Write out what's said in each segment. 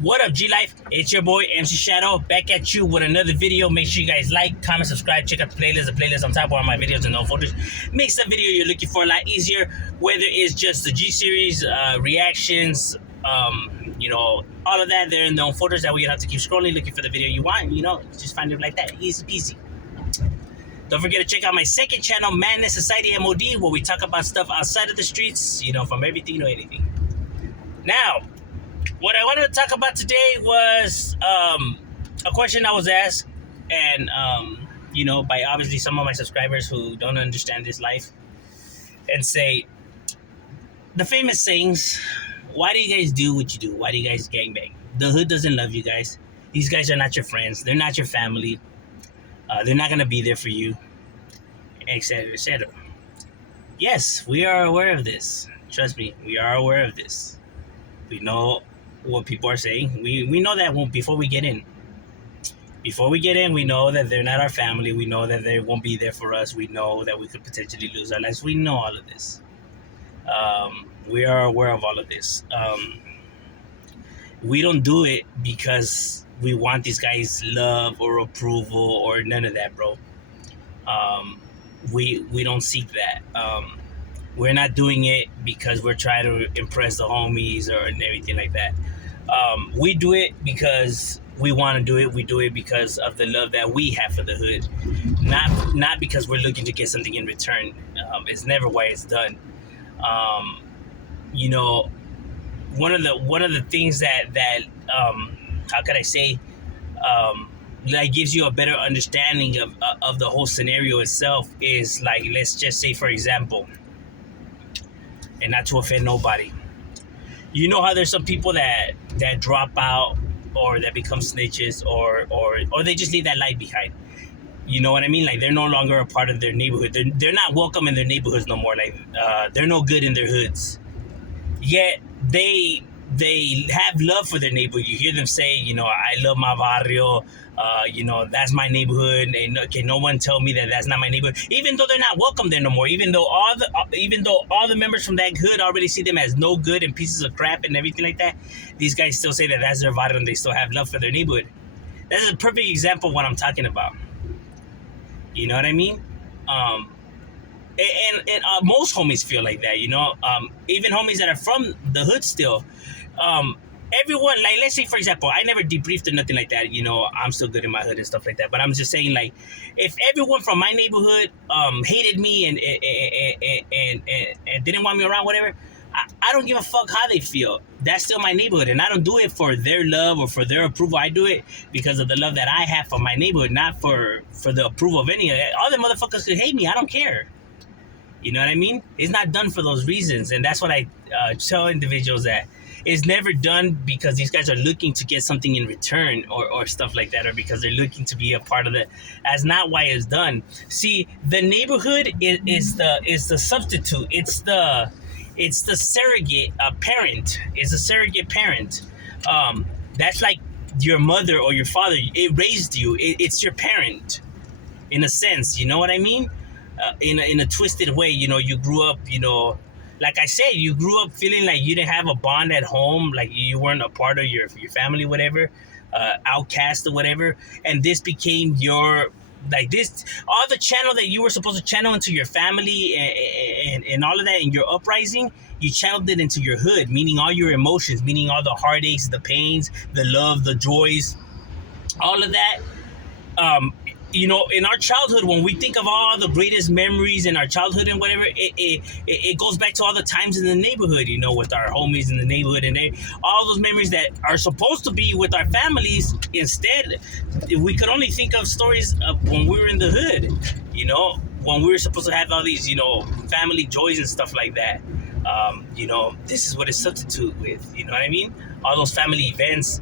What up, G Life? It's your boy MC Shadow back at you with another video. Make sure you guys like, comment, subscribe, check out the playlist. The playlist on top of all my videos and no folders makes the video you're looking for a lot easier. Whether it's just the G series, reactions, all of that, they're in the own folders. That way you don't have to keep scrolling looking for the video you want. Just find it like that, easy peasy. Don't forget to check out my second channel, Madness Society M.O.D, where we talk about stuff outside of the streets. From everything to anything. Now, what I wanted to talk about today was a question I was asked, and by obviously some of my subscribers who don't understand this life, and say the famous sayings: why do you guys do what you do? Why do you guys gangbang? The hood doesn't love you guys. These guys are not your friends. They're not your family. They're not gonna be there for you, etc., etc. Yes, we are aware of this. Trust me, we are aware of this. We know what people are saying. We know that before we get in. Before we get in, we know that they're not our family. We know that they won't be there for us. We know that we could potentially lose our lives. We know all of this. We are aware of all of this. We don't do it because we want these guys' love or approval or none of that, bro. We don't seek that. We're not doing it because we're trying to impress the homies or everything like that. We do it because we want to do it. We do it because of the love that we have for the hood, not because we're looking to get something in return. It's never why it's done. One of the things that how can I say, that gives you a better understanding of the whole scenario itself is, like, let's just say, for example, and not to offend nobody, you know how there's some people that drop out or that become snitches or they just leave that life behind. You know what I mean? Like, they're no longer a part of their neighborhood. They're not welcome in their neighborhoods no more. Like, they're no good in their hoods. Yet they have love for their neighborhood. You hear them say, I love my barrio. That's my neighborhood, and can no one tell me that that's not my neighborhood? Even though they're not welcome there no more, even though all the members from that hood already see them as no good and pieces of crap and everything like that, these guys still say that that's their barrio and they still have love for their neighborhood. That's a perfect example of what I'm talking about. You know what I mean? And most homies feel like that, even homies that are from the hood still. Everyone, like, let's say, for example, I never debriefed or nothing like that. I'm still good in my hood and stuff like that. But I'm just saying, like, if everyone from my neighborhood hated me and didn't want me around, whatever, I don't give a fuck how they feel. That's still my neighborhood, and I don't do it for their love or for their approval. I do it because of the love that I have for my neighborhood, not for the approval of any of that. All the motherfuckers could hate me. I don't care. You know what I mean? It's not done for those reasons, and that's what I tell individuals, that it's never done because these guys are looking to get something in return or stuff like that, or because they're looking to be a part of it. That's not why it's done. See, the neighborhood is the substitute. It's the surrogate parent. It's a surrogate parent. That's like your mother or your father. It raised you. It's your parent, in a sense. You know what I mean? In a twisted way, you grew up, like I said, you grew up feeling like you didn't have a bond at home, like you weren't a part of your family, whatever, outcast or whatever, and this became your, like, this, all the channel that you were supposed to channel into your family and all of that in your uprising, you channeled it into your hood, meaning all your emotions, meaning all the heartaches, the pains, the love, the joys, all of that. In our childhood, when we think of all the greatest memories in our childhood and whatever, it goes back to all the times in the neighborhood, with our homies in the neighborhood, and all those memories that are supposed to be with our families. Instead, we could only think of stories of when we were in the hood, when we were supposed to have all these, family joys and stuff like that. This is what it's substitute with, you know what I mean? All those family events,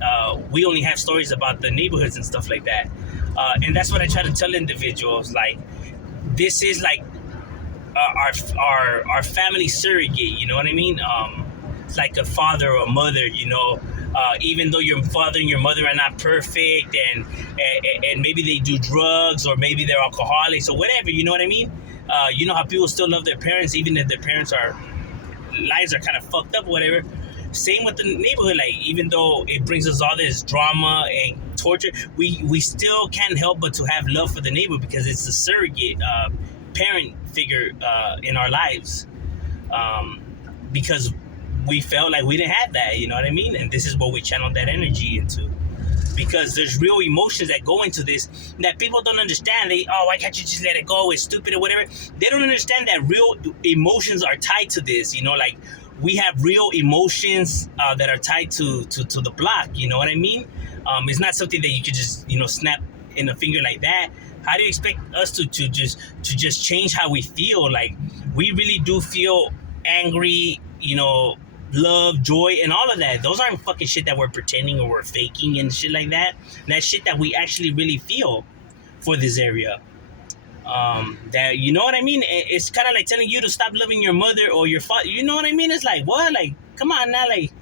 we only have stories about the neighborhoods and stuff like that. And that's what I try to tell individuals, like, this is like our family surrogate, you know what I mean? It's like a father or a mother, even though your father and your mother are not perfect, and maybe they do drugs, or maybe they're alcoholics or whatever, you know what I mean? You know how people still love their parents even if their parents lives are kind of fucked up or whatever. Same with the neighborhood. Like, even though it brings us all this drama and torture, we still can't help but to have love for the neighbor, because it's a surrogate parent figure in our lives. Because we felt like we didn't have that, you know what I mean? And this is what we channeled that energy into. Because there's real emotions that go into this that people don't understand. Why can't you just let it go? It's stupid or whatever. They don't understand that real emotions are tied to this. You know, like, we have real emotions that are tied to the block. You know what I mean? It's not something that you could just, snap in a finger like that. How do you expect us to just change how we feel? Like, we really do feel angry, love, joy, and all of that. Those aren't fucking shit that we're pretending or we're faking and shit like that. That's shit that we actually really feel for this area. That, you know what I mean? It's kind of like telling you to stop loving your mother or your father. You know what I mean? It's like, what? Like, come on now. Like,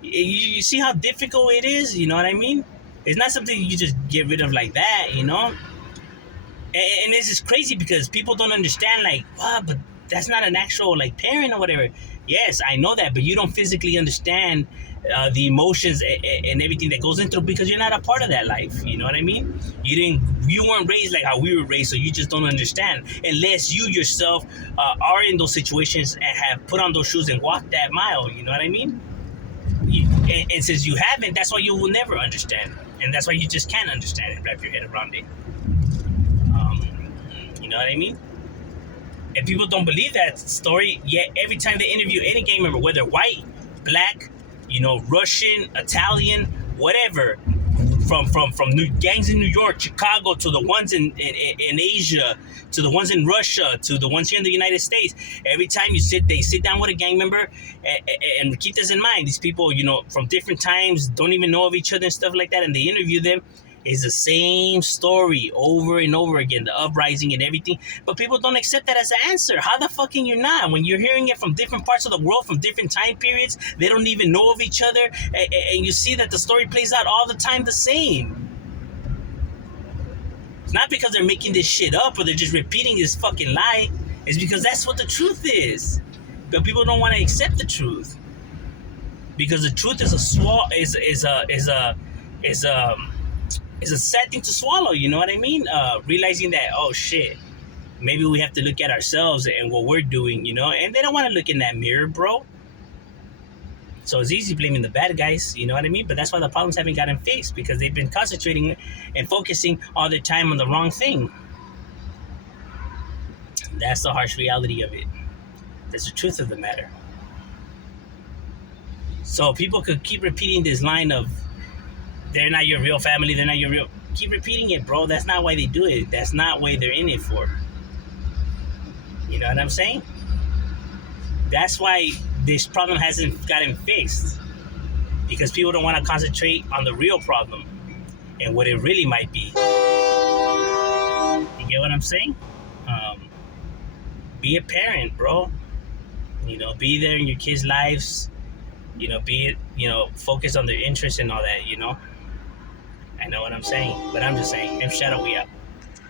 you see how difficult it is? You know what I mean? It's not something you just get rid of like that, And this is crazy because people don't understand, like, wow, but that's not an actual, like, parent or whatever. Yes, I know that, but you don't physically understand the emotions and everything that goes into it, because you're not a part of that life. You know what I mean? You weren't raised like how we were raised, so you just don't understand unless you yourself are in those situations and have put on those shoes and walked that mile. You know what I mean? And since you haven't, that's why you will never understand, and that's why you just can't understand and wrap your head around it. You know what I mean? And people don't believe that story, yet every time they interview any gang member, whether white, black, Russian, Italian, whatever, from new gangs in New York, Chicago, to the ones in Asia, to the ones in Russia, to the ones here in the United States, every time they sit down with a gang member, and keep this in mind, these people, from different times, don't even know of each other and stuff like that, and they interview them, is the same story over and over again, the uprising and everything. But people don't accept that as an answer. How the fuck can you not? When you're hearing it from different parts of the world, from different time periods, they don't even know of each other, and you see that the story plays out all the time the same. It's not because they're making this shit up or they're just repeating this fucking lie. It's because that's what the truth is. But people don't want to accept the truth, because the truth is a sad thing to swallow, you know what I mean? Realizing that, oh shit, maybe we have to look at ourselves and what we're doing, and they don't want to look in that mirror, bro. So it's easy blaming the bad guys, you know what I mean? But that's why the problems haven't gotten fixed, because they've been concentrating and focusing all their time on the wrong thing. That's the harsh reality of it. That's the truth of the matter. So people could keep repeating this line of, they're not your real family, they're not your real... Keep repeating it, bro. That's not why they do it. That's not why they're in it for. You know what I'm saying? That's why this problem hasn't gotten fixed. Because people don't want to concentrate on the real problem and what it really might be. You get what I'm saying? Be a parent, bro. Be there in your kids' lives. Focus on their interests and all that, I know what I'm saying, but I'm just saying, M Shadow, we out.